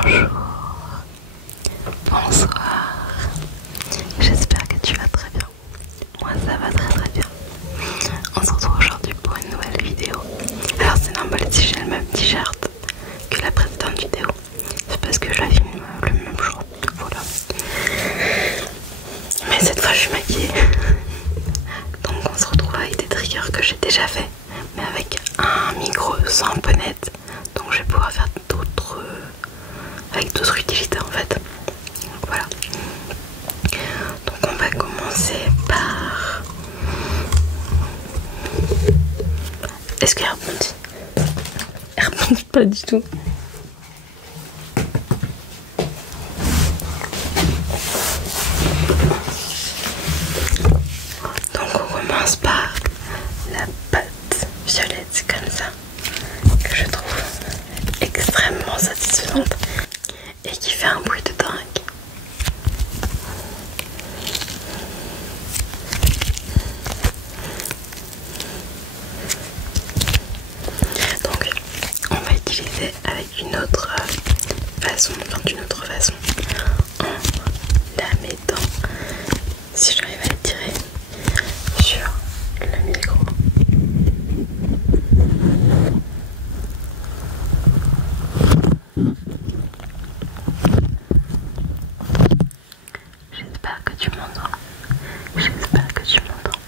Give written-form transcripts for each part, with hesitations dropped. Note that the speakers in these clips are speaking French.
Bonjour, bonsoir, j'espère que tu vas très bien. Moi ça va très très bien. On se retrouve aujourd'hui pour une nouvelle vidéo. Alors c'est normal si j'ai le même t-shirt que la précédente vidéo, c'est parce que je la filme le même jour, voilà. Mais cette fois je suis maquillée. Donc on se retrouve avec des triggers que j'ai déjà fait, mais avec un micro sans bonnette. Donc je vais pouvoir faire avec d'autres utilités en fait. Voilà. Donc on va commencer par... Est-ce qu'elle rebondit? Elle rebondit pas du tout. Donc on commence par la pâte violette comme ça, que je trouve extrêmement satisfaisante et qui fait un bruit de dingue. Donc on va utiliser avec une autre façon, en la mettant, si j'arrive à la tirer, sur le micro. J'espère que tu m'entends. J'espère que tu m'entends.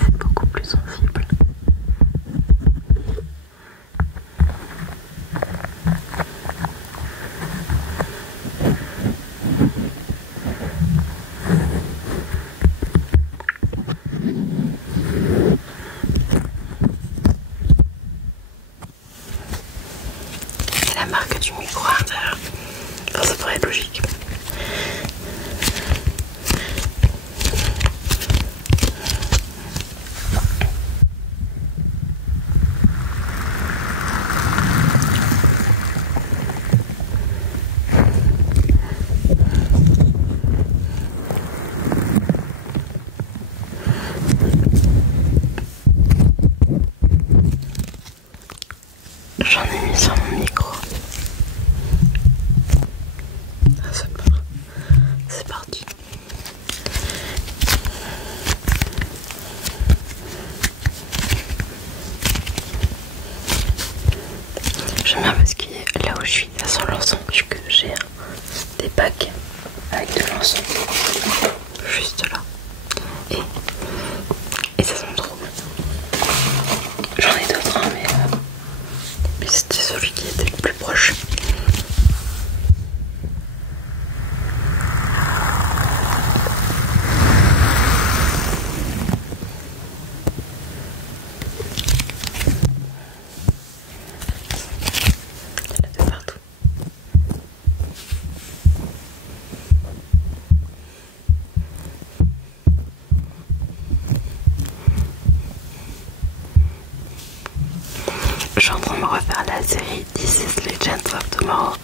C'est beaucoup plus sensible. C'est la marque du micro à l'intérieur. Enfin, ça pourrait être logique. J'en ai mis sur mon micro. Ah, c'est parti. J'aime bien parce que là où je suis, ça sent l'encens, vu que j'ai des bacs avec de l'encens juste là. Et ça sent trop. J'en ai d'autres, hein, mais c'était celui qui était le plus proche. Il y en a de partout. Je suis en train de me refaire la série This is Legends of Tomorrow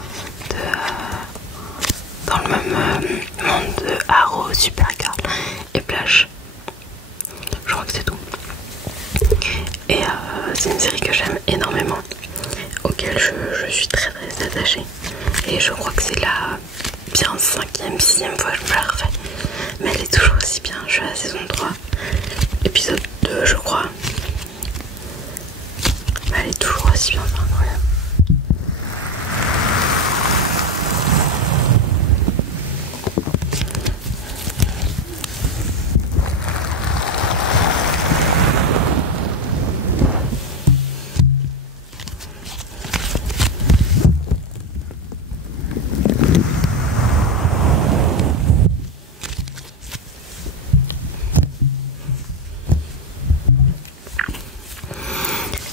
dans le même monde de Arrow, Supergirl et Flash. Je crois que c'est tout. Et c'est une série que j'aime énormément, auquel je suis très très attachée. Et je crois que c'est la bien 5e, 6e fois que je me la refais. Mais elle est toujours aussi bien. Je suis à la saison 3, épisode 2 je crois. Mais elle est toujours aussi bien, c'est incroyable.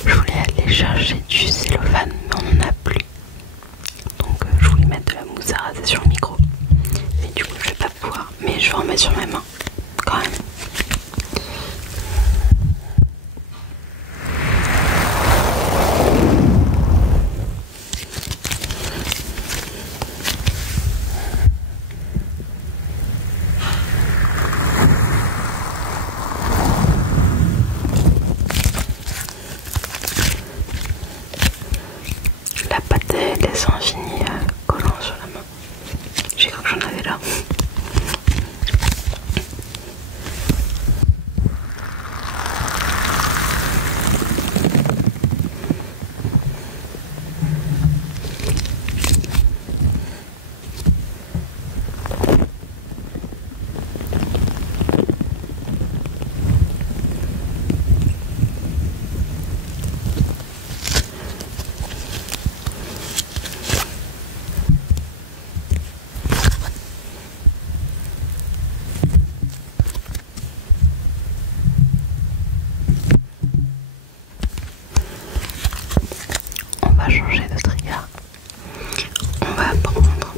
Je voulais aller chercher du cellophane, mais on n'en a plus. Donc je voulais mettre de la mousse à raser sur le micro. Mais du coup je vais pas pouvoir. Mais je vais en mettre sur mes mains quand même. a pas de dessin infini collant sur la main. J'ai cru que j'en avais là. On va changer de trigger. On va prendre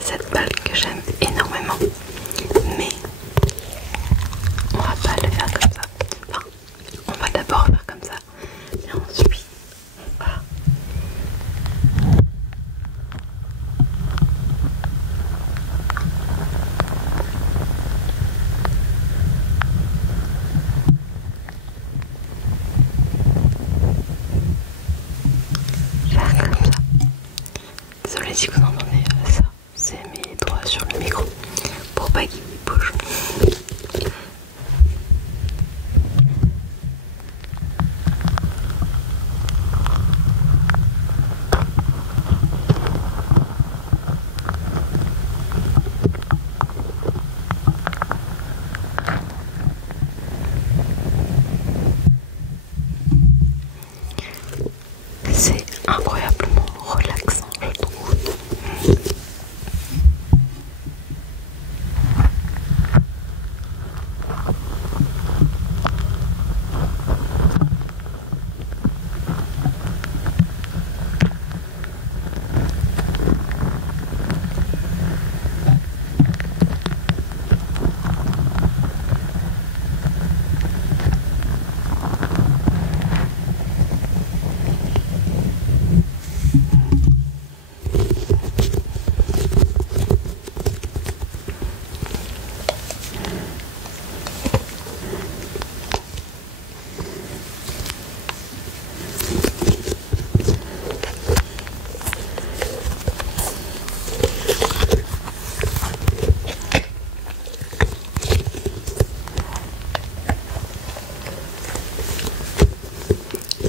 cette balle que j'aime énormément, mais on va pas le faire comme ça. Enfin, on va d'abord faire comme ça, et ensuite on va faire comme ça. Désolée si vous entendez ça, c'est mes doigts sur le micro pour pas qu'il bouge. C'est incroyablement relaxant, je trouve.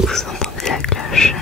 Vous entendez la cloche?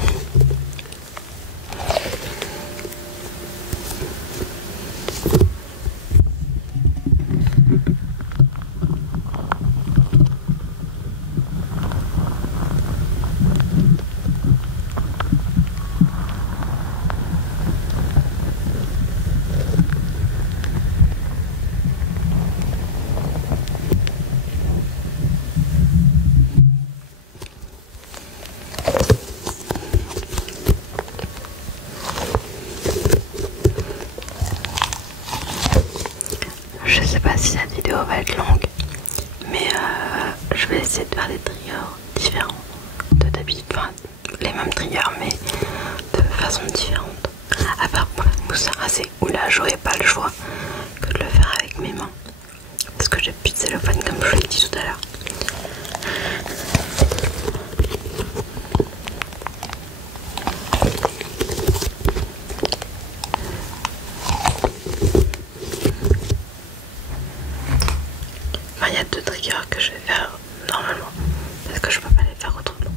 Je sais pas si cette vidéo va être longue, mais je vais essayer de faire des triggers différents de d'habitude, enfin les mêmes triggers mais de façon différente. À part pour la mousse à raser où là j'aurais pas le choix que de le faire avec mes mains parce que j'ai plus de cellophane comme je l'ai dit tout à l'heure. Enfin, il y a deux triggers que je vais faire normalement parce que je peux pas les faire autrement.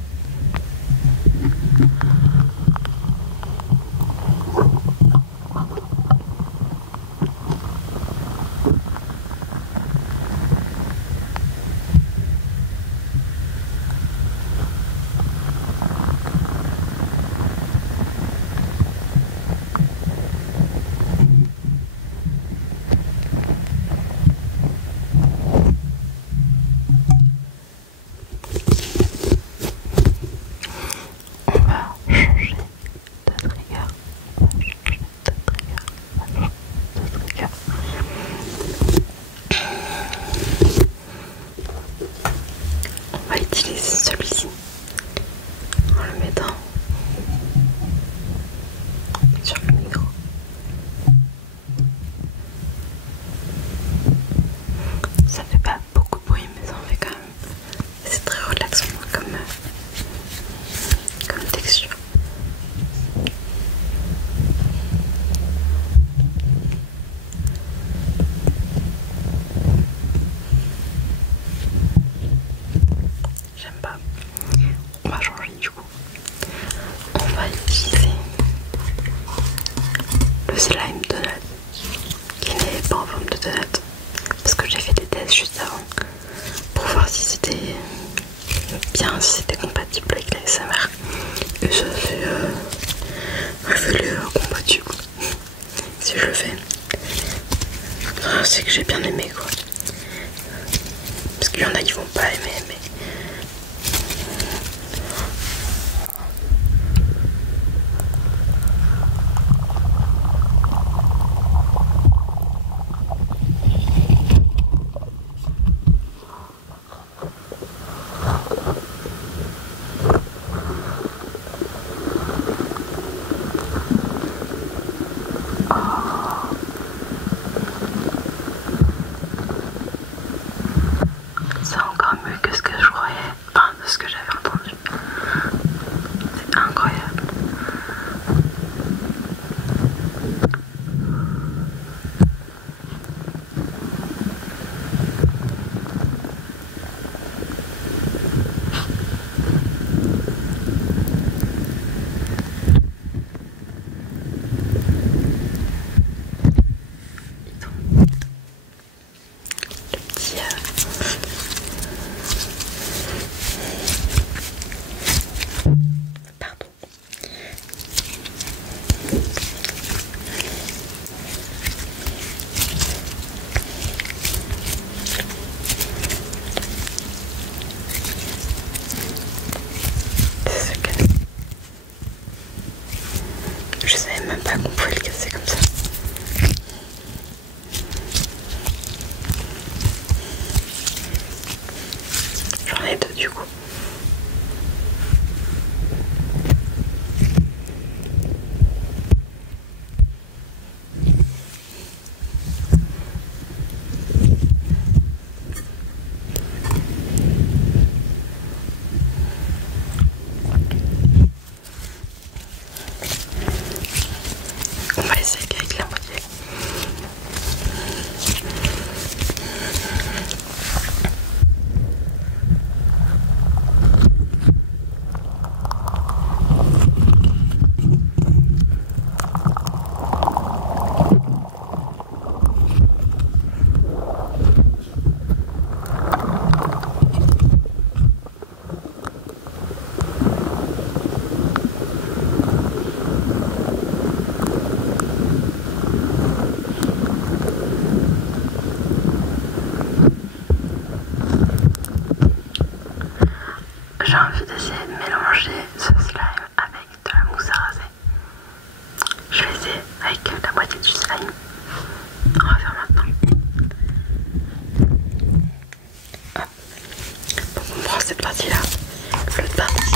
incroyable. Pardon. Je savais même pas qu'on pouvait le casser comme ça. J'en ai deux du coup. On va essayer avec la moitié. J'ai envie d'essayer de mélanger ce slime avec de la mousse à raser. Je vais essayer avec la moitié du slime. On va faire maintenant. Hop. Donc on prend cette partie là. L'autre partie,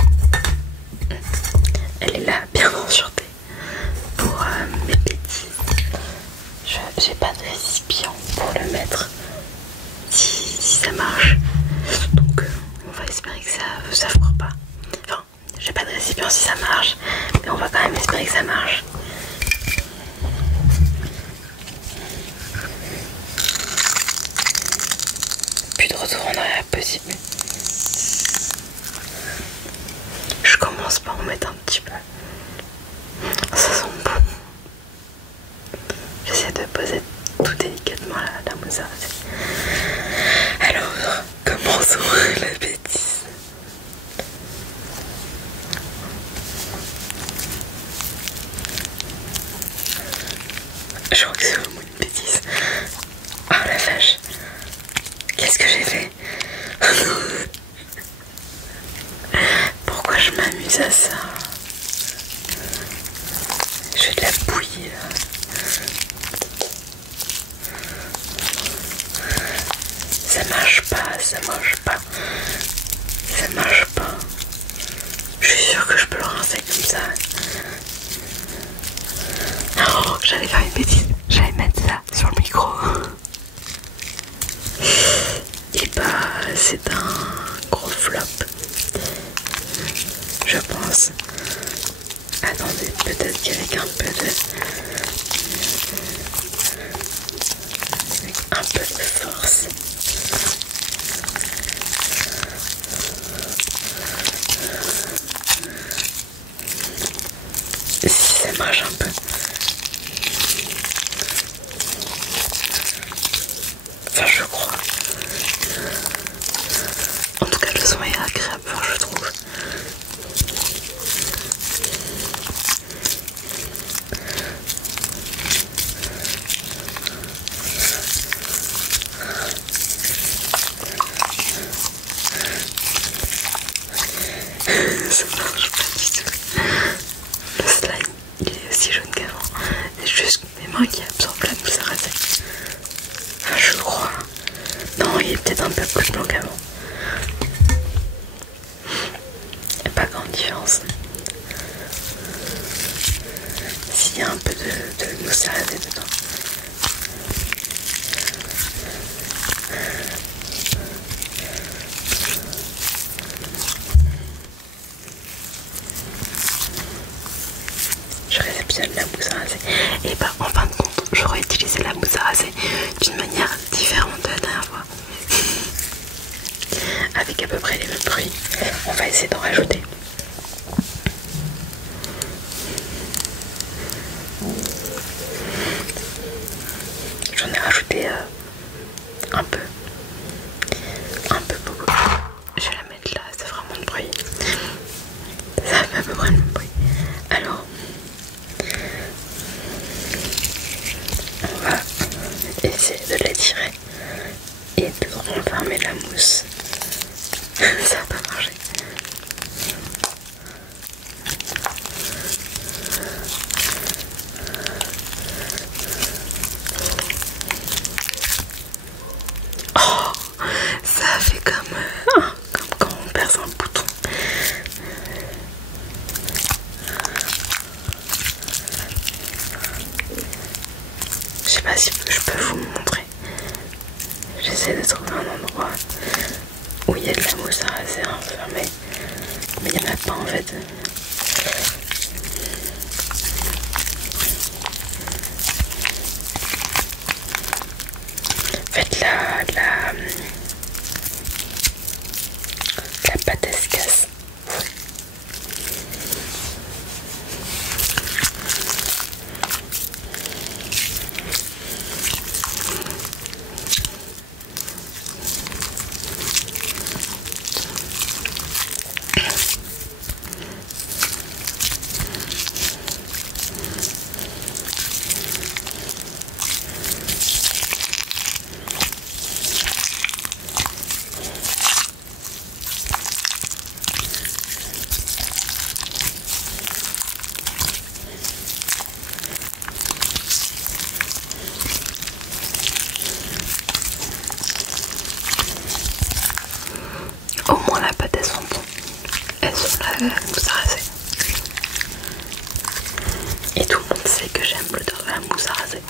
elle est là, bien enchantée. Pour mes bêtises. J'ai pas de récipient pour le mettre. Si ça marche. Donc on va espérer que ça fera pas. Enfin, j'ai pas de récipient si ça marche, mais on va quand même espérer que ça marche. Plus de retour en arrière possible. Je commence par en mettre un petit peu. Ça sent bon. J'essaie de poser tout délicatement la mousse à raser. Alors, commençons la bêtise. Je crois que c'est vraiment une bêtise. Oh la vache. Qu'est-ce que j'ai fait? Pourquoi je m'amuse à ça? Je fais de la bouillie là. Ça marche pas, ça marche pas. Ça marche pas. Je suis sûre que je peux le rincer comme ça. Oh, j'allais faire une bêtise. J'allais mettre ça sur le micro. Et bah, c'est un gros flop. Je pense. Attendez, peut-être qu'avec un peu de force. Si ça marche un peu. Enfin, je crois. En tout cas, le son est agréable, je trouve. Ça marche pas du tout. Le slime, il est aussi jaune qu'avant. C'est juste mes mains qui absorbent la mousse à raser. Enfin, je crois. Non, il est peut-être un peu plus blanc qu'avant. Il n'y a pas grande différence. S'il y a un peu de mousse à raser dedans. bien de la mousse à raser. Et bah en fin de compte, j'aurais utilisé la mousse à raser d'une manière différente de la dernière fois. Avec à peu près les mêmes bruits. On va essayer d'en rajouter. J'en ai rajouté un peu beaucoup. Je vais la mettre là, c'est vraiment le bruit. Ça fait à peu près le même bruit. Alors, on va essayer de l'étirer et de renfermer la mousse. Ça va pas marcher. Oh, ça fait comme quand on perce un bouton. Je sais pas si je peux vous montrer. J'essaie de trouver un endroit où il y a de la mousse à raser enfermée, mais il n'y en a pas en fait. En fait la pâte elle se casse. Au moins la pâte elles sont bonnes. Elles sont la mousse à raser. Et tout le monde sait que j'aime l'odeur de la mousse à raser.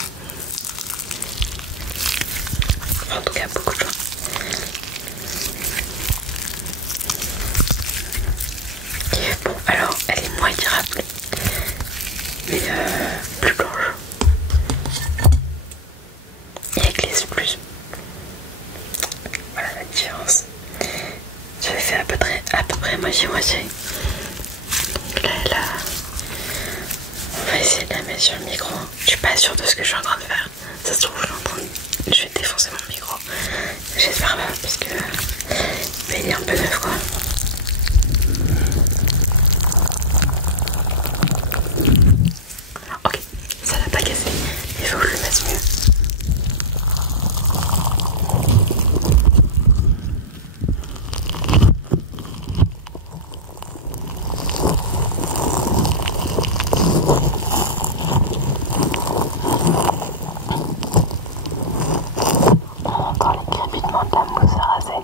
Enfin, en tout cas beaucoup de gens. Bon alors elle est moins étirable. Mais plus blanche. Et elle glisse plus. Voilà la différence. J'avais fait à peu près moitié-moitié. Donc là, on va essayer de la mettre sur le micro. Je suis pas sûre de ce que je suis en train de faire. Ça se trouve, je vais défoncer mon micro. J'espère pas, parce que il est un peu neuf quoi. Ok, ça l'a pas cassé. Il faut que je le mette mieux. De la mousse à raser.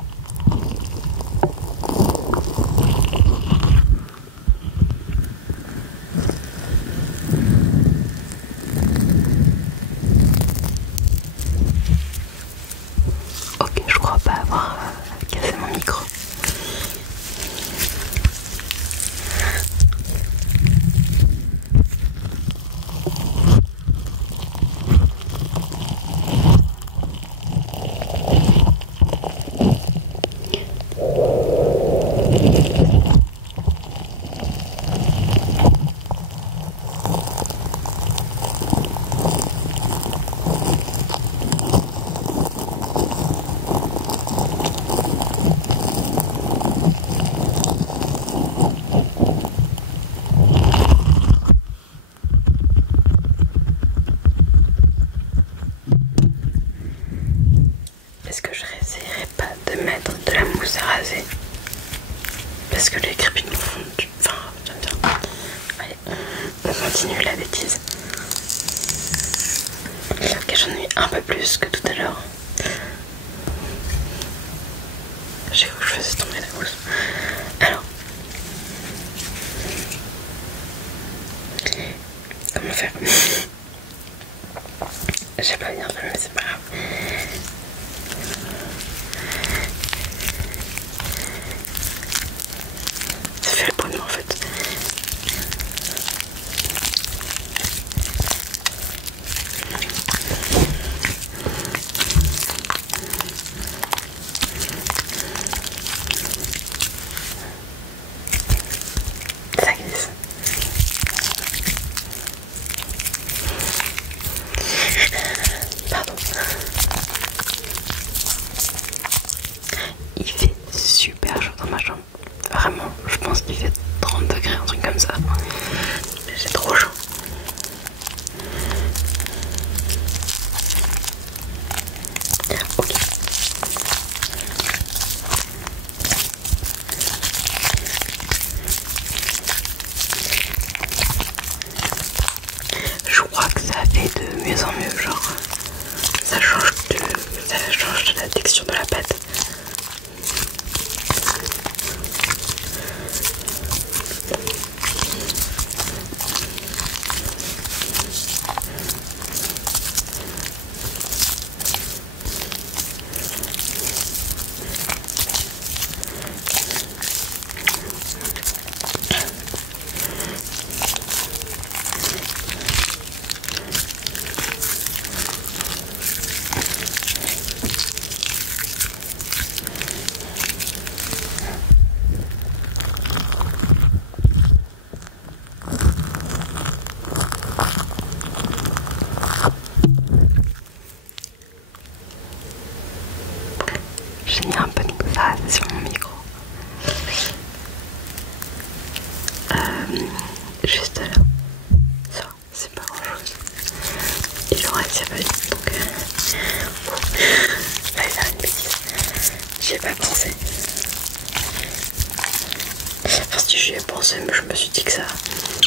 Ok, je crois pas avoir cassé mon micro. Est-ce que je n'essayerai pas de mettre de la mousse à raser? Parce que les crépitements font du... Enfin, j'aime bien. Allez, on continue la bêtise. Ok, j'en ai eu un peu plus que tout à l'heure. J'ai cru que je faisais tomber la mousse. Alors, comment faire? J'ai pas bien fait, mais c'est pas grave. Ça fait le bonheur en fait. mieux en mieux, genre ça change de la texture de la pâte. J'ai mis un peu de glace sur mon micro. Juste là. Ça, c'est pas grand chose. Et le reste, ça va vite. Donc, je vais faire une bêtise. J'y ai pas pensé. Enfin, si j'y ai pensé, mais je me suis dit que ça.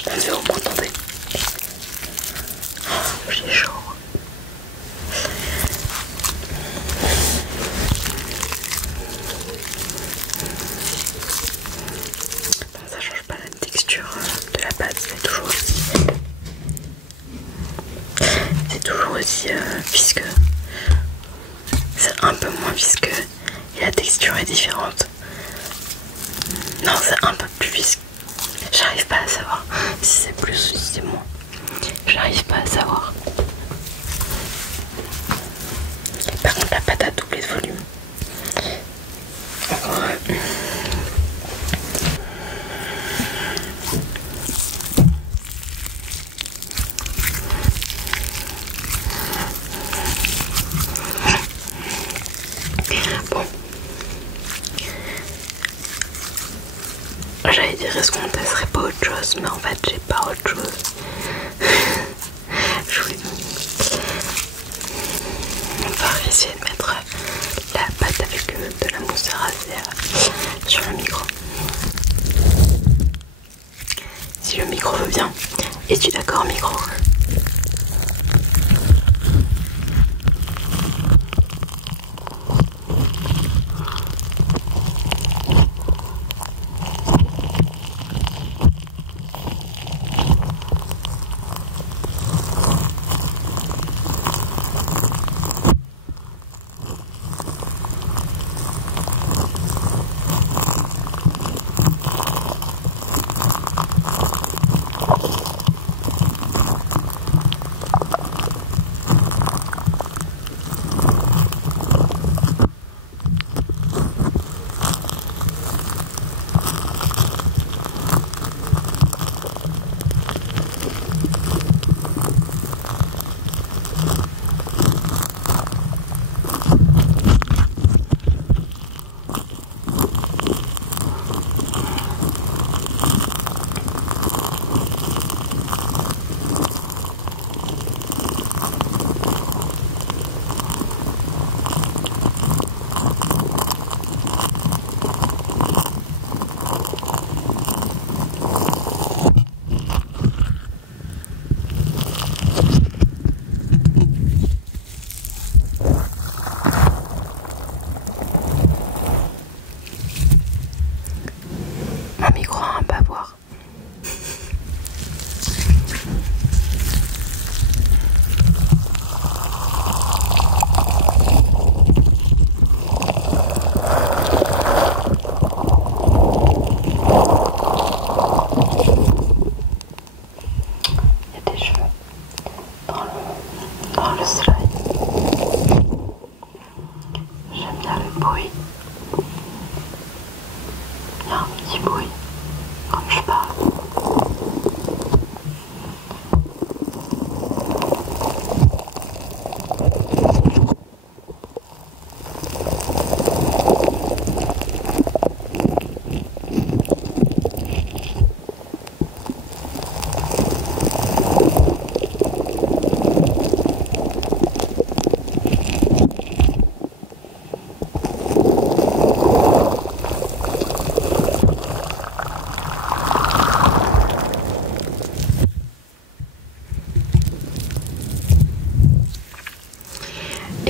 On devait au moins tenter. Oh, j'ai chaud. Ça change pas la texture de la pâte, c'est toujours aussi visqueux. C'est un peu moins visqueux et la texture est différente. Non, c'est un peu plus visqueux. J'arrive pas à savoir si c'est plus ou si c'est moins. J'arrive pas à savoir. Par contre, la pâte a doublé de volume. Encore bon. J'allais dire est-ce qu'on testerait pas autre chose, mais en fait j'ai pas autre chose. On va essayer de mettre la pâte avec de la mousse à raser sur le micro. Si le micro veut bien. Es-tu d'accord, micro?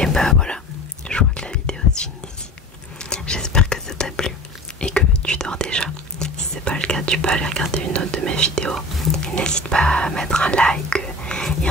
Et bah voilà, je crois que la vidéo se finit ici. J'espère que ça t'a plu et que tu dors déjà. Si c'est pas le cas, tu peux aller regarder une autre de mes vidéos. Et n'hésite pas à mettre un like et